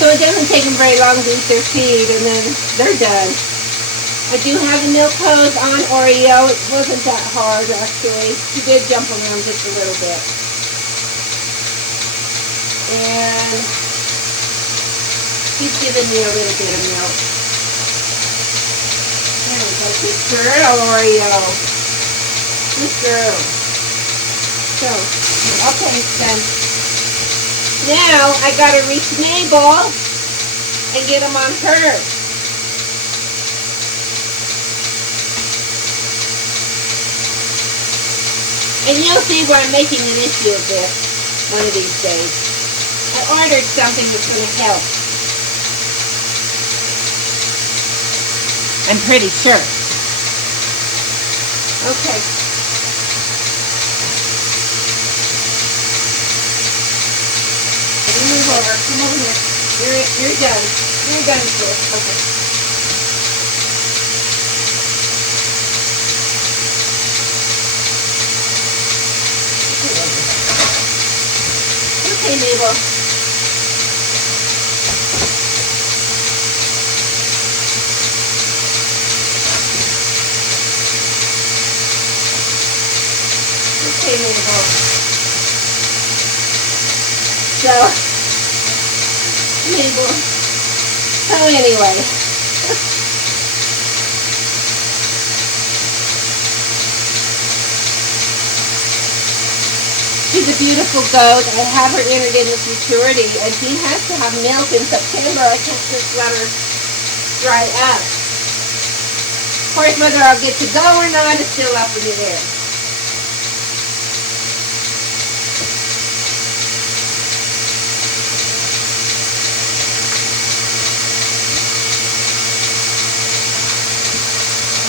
So it doesn't take them very long to eat their feed, and then they're done. I do have the milk hose on Oreo. It wasn't that hard, actually. She did jump around just a little bit. And he's giving me a little bit of milk. There we go. Good girl, Oreo. Good girl. So, okay, then. Now, I gotta reach Mabel and get them on her. And you'll see where I'm making an issue of this one of these days. I ordered something that's going to help. I'm pretty sure. Okay. Move over. Come over here. You're done. You're done, sis. Okay. Okay, Mabel. Okay, Mabel. So, Mabel. So anyway. She's a beautiful goat. I have her entered into futurity, and she has to have milk in September. I can't just let her dry up. Of course, whether I'll get to go or not is still up in the air.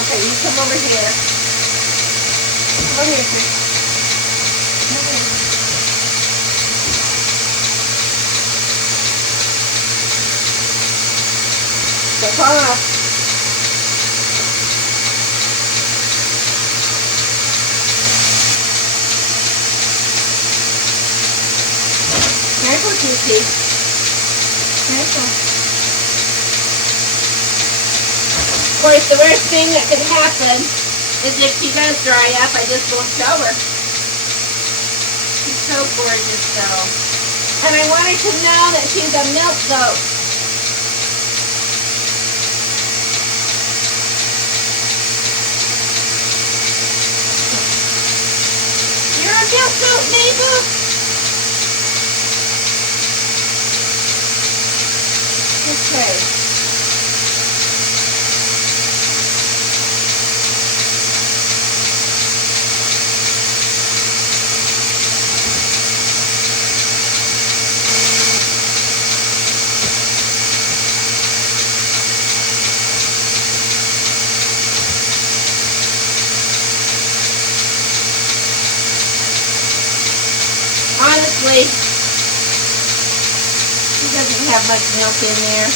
Okay, you come over here. Come over here, sis. Don't fall off. Careful, Kiki. Careful. Of course, the worst thing that could happen is if she does dry up, I just won't show her. She's so gorgeous, though. And I want her to know that she's a milk goat. Milk goat, Mabel. Okay. Honestly, she doesn't have much milk in there.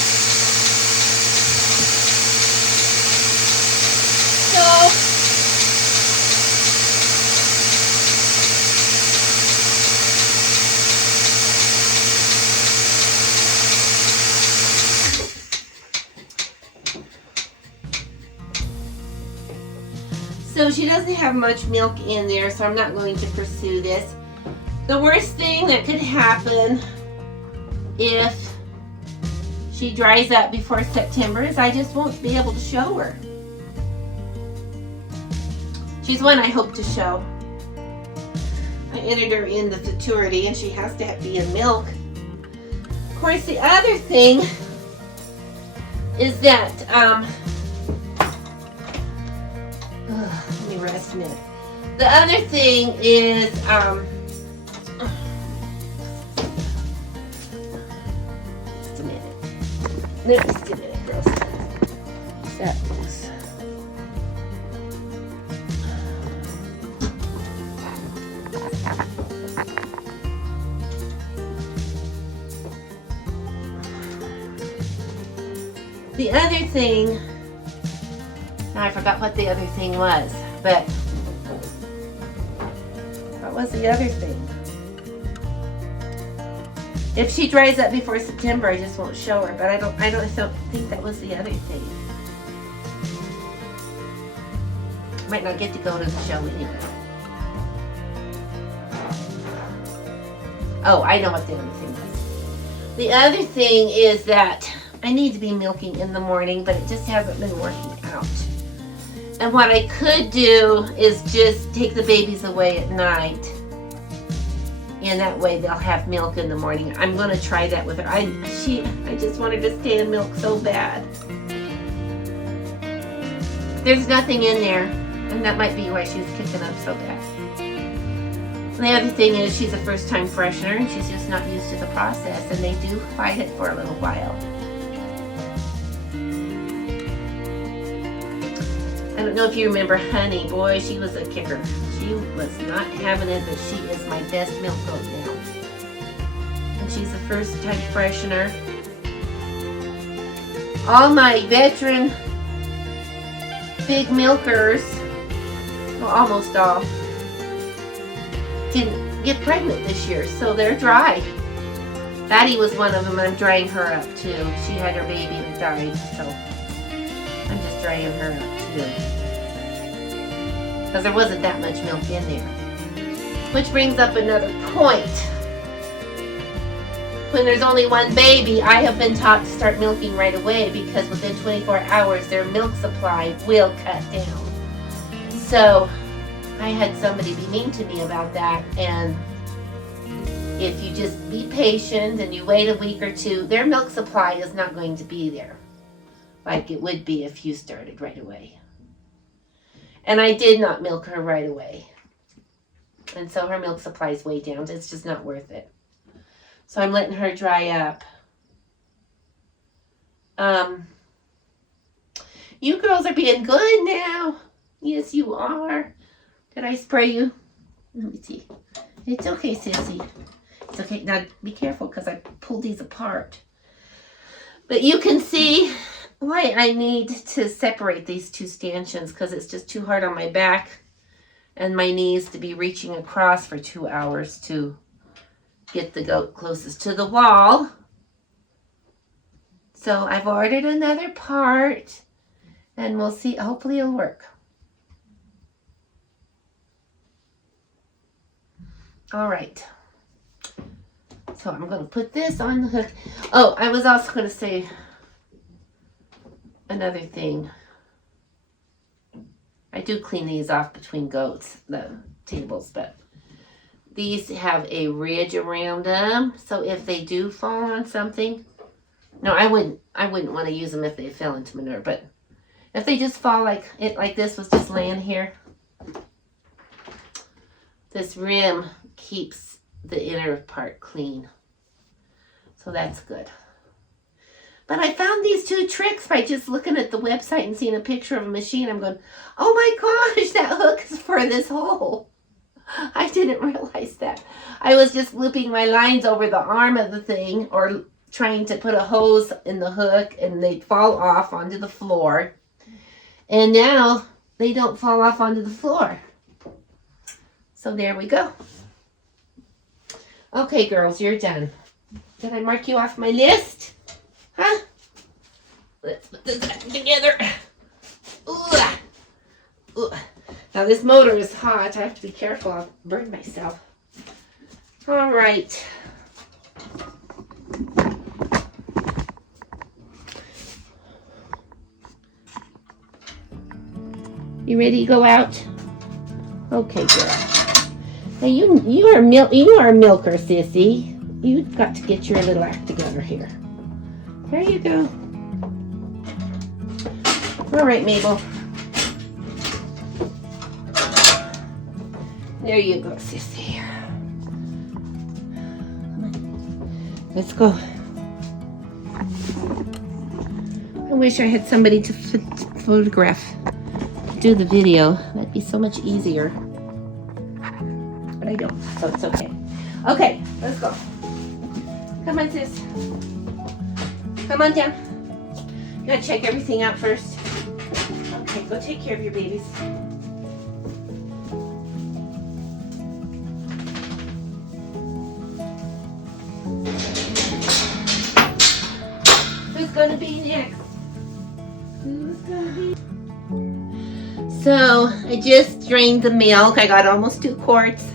So, she doesn't have much milk in there, so I'm not going to pursue this. The worst thing that could happen if she dries up before September is I just won't be able to show her. She's one I hope to show. I entered her in the futurity and she has to be in milk. Of course, the other thing is that, let me rest a minute. The other thing is, just a minute, girls. That was. The other thing, now I forgot what the other thing was, but what was the other thing? If she dries up before September, I just won't show her. But I don't think that was the other thing. Might not get to go to the show anyway. Oh, I know what the other thing is. The other thing is that I need to be milking in the morning, but it just hasn't been working out. And what I could do is just take the babies away at night. And that way they'll have milk in the morning. I'm going to try that with her. I just wanted to stay in milk so bad. There's nothing in there. And that might be why she was kicking up so bad. The other thing is she's a first-time freshener and she's just not used to the process, and they do fight it for a little while. I don't know if you remember Honey. Boy, she was a kicker. She was not having it, but she is my best milk goat now. And she's a first-time freshener. All my veteran big milkers, well, almost all, didn't get pregnant this year, so they're dry. Addie was one of them. I'm drying her up too. She had her baby and it died, so I'm just drying her up too. Because there wasn't that much milk in there. Which brings up another point. When there's only one baby, I have been taught to start milking right away because within 24 hours their milk supply will cut down. So I had somebody be mean to me about that, and if you just be patient and you wait a week or two, their milk supply is not going to be there like it would be if you started right away. And I did not milk her right away. And so her milk supply is way down. It's just not worth it. So I'm letting her dry up. You girls are being good now. Yes, you are. Did I spray you? Let me see. It's okay, sissy. It's okay. Now, be careful because I pulled these apart. But you can see why I need to separate these two stanchions, because it's just too hard on my back and my knees to be reaching across for 2 hours to get the goat closest to the wall. So I've ordered another part and we'll see. Hopefully it'll work. All right. So I'm going to put this on the hook. Oh, I was also going to say another thing. I do clean these off between goats, the tables, but these have a ridge around them. So if they do fall on something, no, I wouldn't want to use them if they fell into manure, but if they just fall like this was just laying here, this rim keeps the inner part clean. So that's good. But I found these two tricks by just looking at the website and seeing a picture of a machine. I'm going, oh my gosh, that hook is for this hole. I didn't realize that. I was just looping my lines over the arm of the thing or trying to put a hose in the hook and they'd fall off onto the floor. And now they don't fall off onto the floor. So there we go. Okay, girls, you're done. Did I mark you off my list? Huh? Let's put this back together. Ooh. Ooh. Now this motor is hot. I have to be careful. I'll burn myself. All right. You ready to go out? Okay, girl. Now you are a milker, sissy. You've got to get your little act together here. There you go. All right, Mabel. There you go, sissy. Come on. Let's go. I wish I had somebody to photograph, do the video. That'd be so much easier. But I don't, so it's okay. Okay, let's go. Come on, sis. Come on down. You gotta check everything out first. Okay, go take care of your babies. gonna be next? Who's gonna be? So I just drained the milk. I got almost 2 quarts.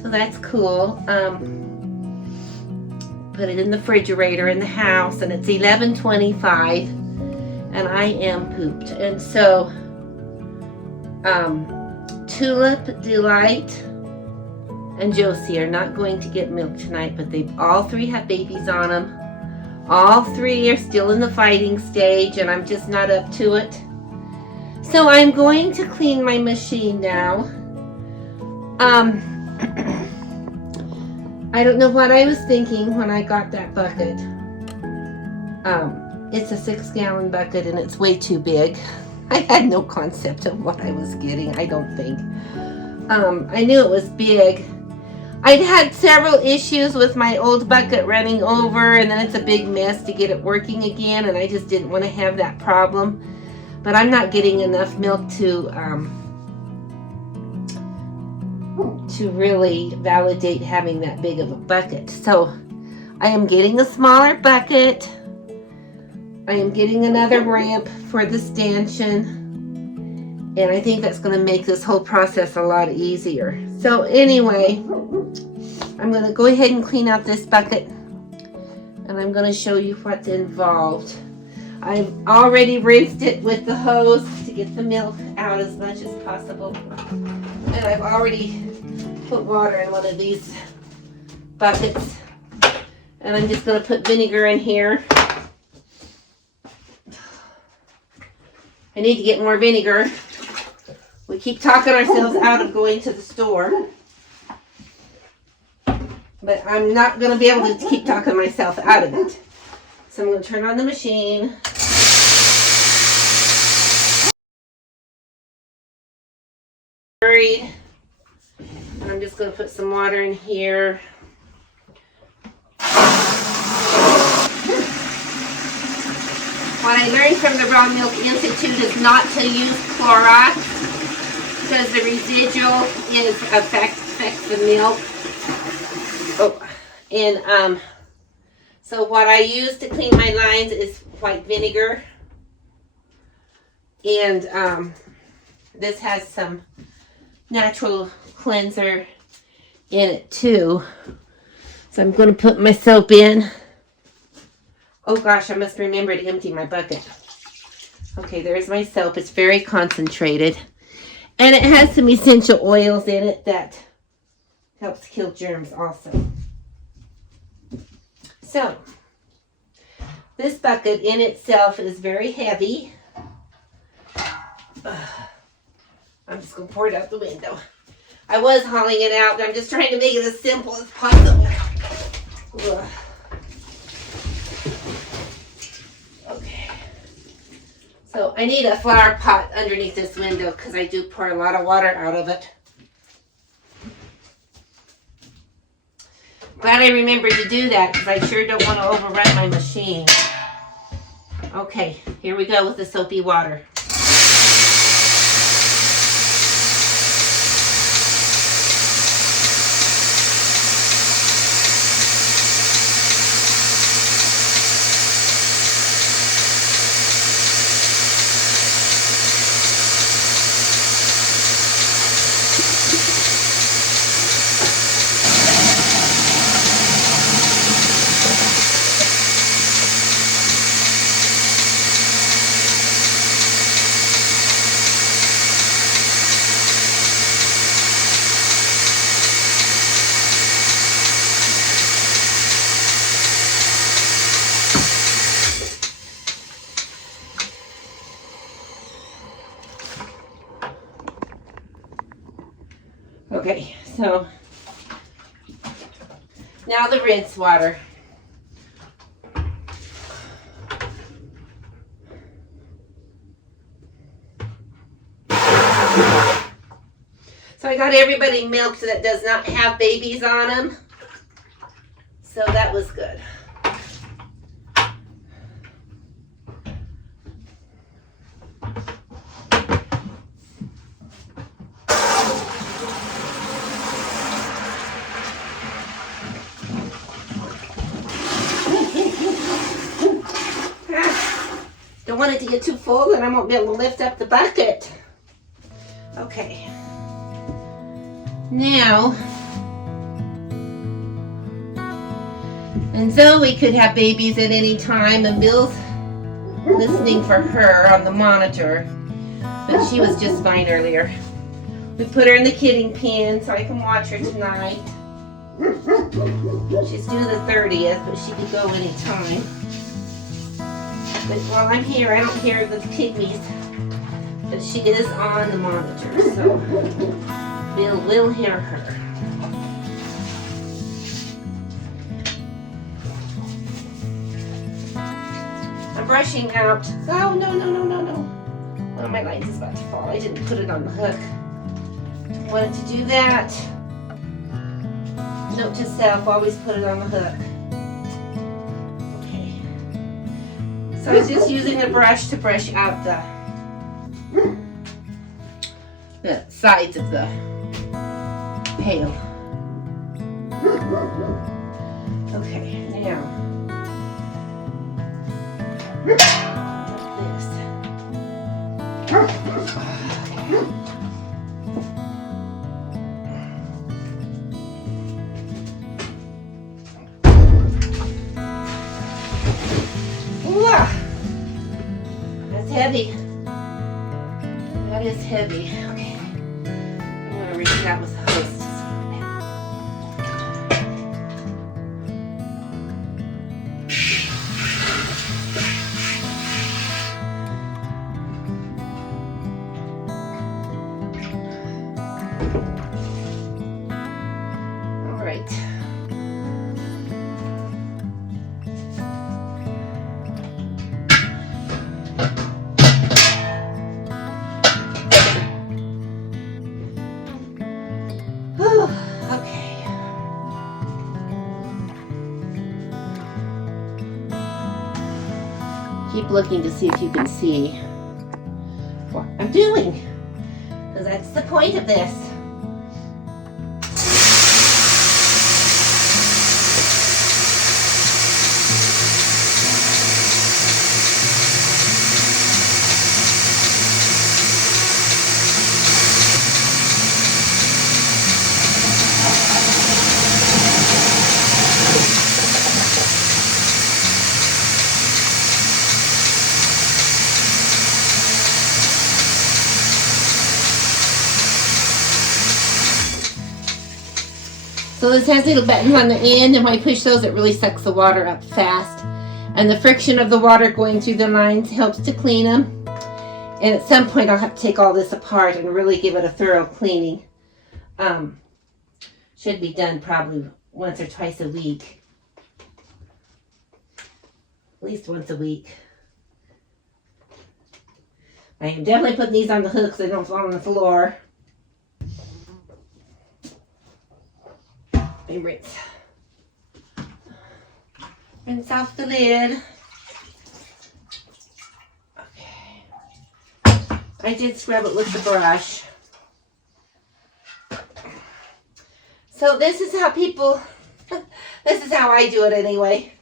So that's cool. Put it in the refrigerator in the house, and it's 11:25, and I am pooped. And so Tulip, Delight, and Josie are not going to get milk tonight, but they all 3 have babies on them. All 3 are still in the fighting stage, and I'm just not up to it. So I'm going to clean my machine now. I don't know what I was thinking when I got that bucket. It's a 6-gallon bucket, and it's way too big. I had no concept of what I was getting, I don't think. I knew it was big. I'd had several issues with my old bucket running over, and then it's a big mess to get it working again, and I just didn't want to have that problem. But I'm not getting enough milk to really validate having that big of a bucket. So I am getting a smaller bucket. I am getting another ramp for the stanchion, and I think that's going to make this whole process a lot easier. So anyway, I'm going to go ahead and clean out this bucket, and I'm going to show you what's involved. I've already rinsed it with the hose to get the milk out as much as possible, and I've already put water in one of these buckets, and I'm just going to put vinegar in here. I need to get more vinegar. We keep talking ourselves out of going to the store, but I'm not going to be able to keep talking myself out of it. So I'm going to turn on the machine. And I'm just going to put some water in here. What I learned from the Raw Milk Institute is not to use Clorox because the residual affects the milk. Oh, and so what I use to clean my lines is white vinegar, and this has some natural cleanser in it too. So I'm going to put my soap in. Oh gosh, I must remember to empty my bucket. Okay, there's my soap. It's very concentrated. And it has some essential oils in it that helps kill germs also. So, this bucket in itself is very heavy. I'm just going to pour it out the window. I was hauling it out, but I'm just trying to make it as simple as possible. Okay. So I need a flower pot underneath this window because I do pour a lot of water out of it. Glad I remembered to do that because I sure don't want to overrun my machine. Okay, here we go with the soapy water. Okay, so now the rinse water. So I got everybody milked that does not have babies on them. So that was good. want it to get too full, then I won't be able to lift up the bucket. Okay. Now, and Zoe could have babies at any time, and Bill's listening for her on the monitor, but she was just fine earlier. We put her in the kidding pen so I can watch her tonight. She's due the 30th, but she could go anytime. But while I'm here, I don't hear the pygmies, but she is on the monitor, so Bill will hear her. I'm brushing out. Oh, no. One of my lights is about to fall. I didn't put it on the hook. Wanted to do that. Note to self, always put it on the hook. Okay. So I was just using a brush to brush out the sides of the pail. Okay, now this. That's heavy. That is heavy. Okay. I'm going to reach it out with the hose. All right. Keep looking to see if you can see what I'm doing, because that's the point of this. So this has little buttons on the end, and when I push those, it really sucks the water up fast. And the friction of the water going through the lines helps to clean them. And at some point, I'll have to take all this apart and really give it a thorough cleaning. Should be done probably once or twice a week. At least once a week. I am definitely putting these on the hook so they don't fall on the floor. And rinse. Rinse off the lid. Okay. I did scrub it with the brush. So this is how people, this is how I do it anyway.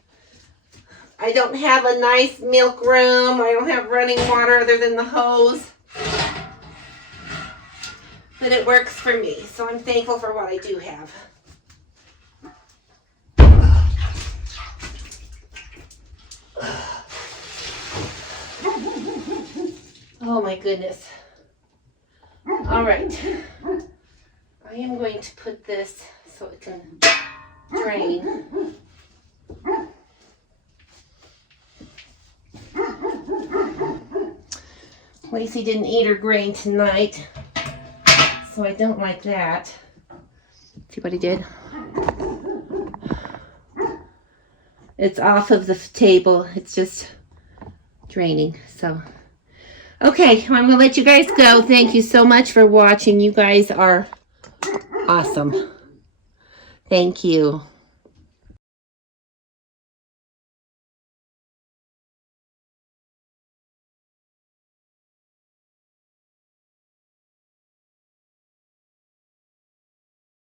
I don't have a nice milk room. I don't have running water other than the hose. But it works for me, so I'm thankful for what I do have. Oh my goodness. All right. I am going to put this so it can drain. Lacey didn't eat her grain tonight, so I don't like that. See what I did? It's off of the table. It's just draining. So, okay, I'm going to let you guys go. Thank you so much for watching. You guys are awesome. Thank you.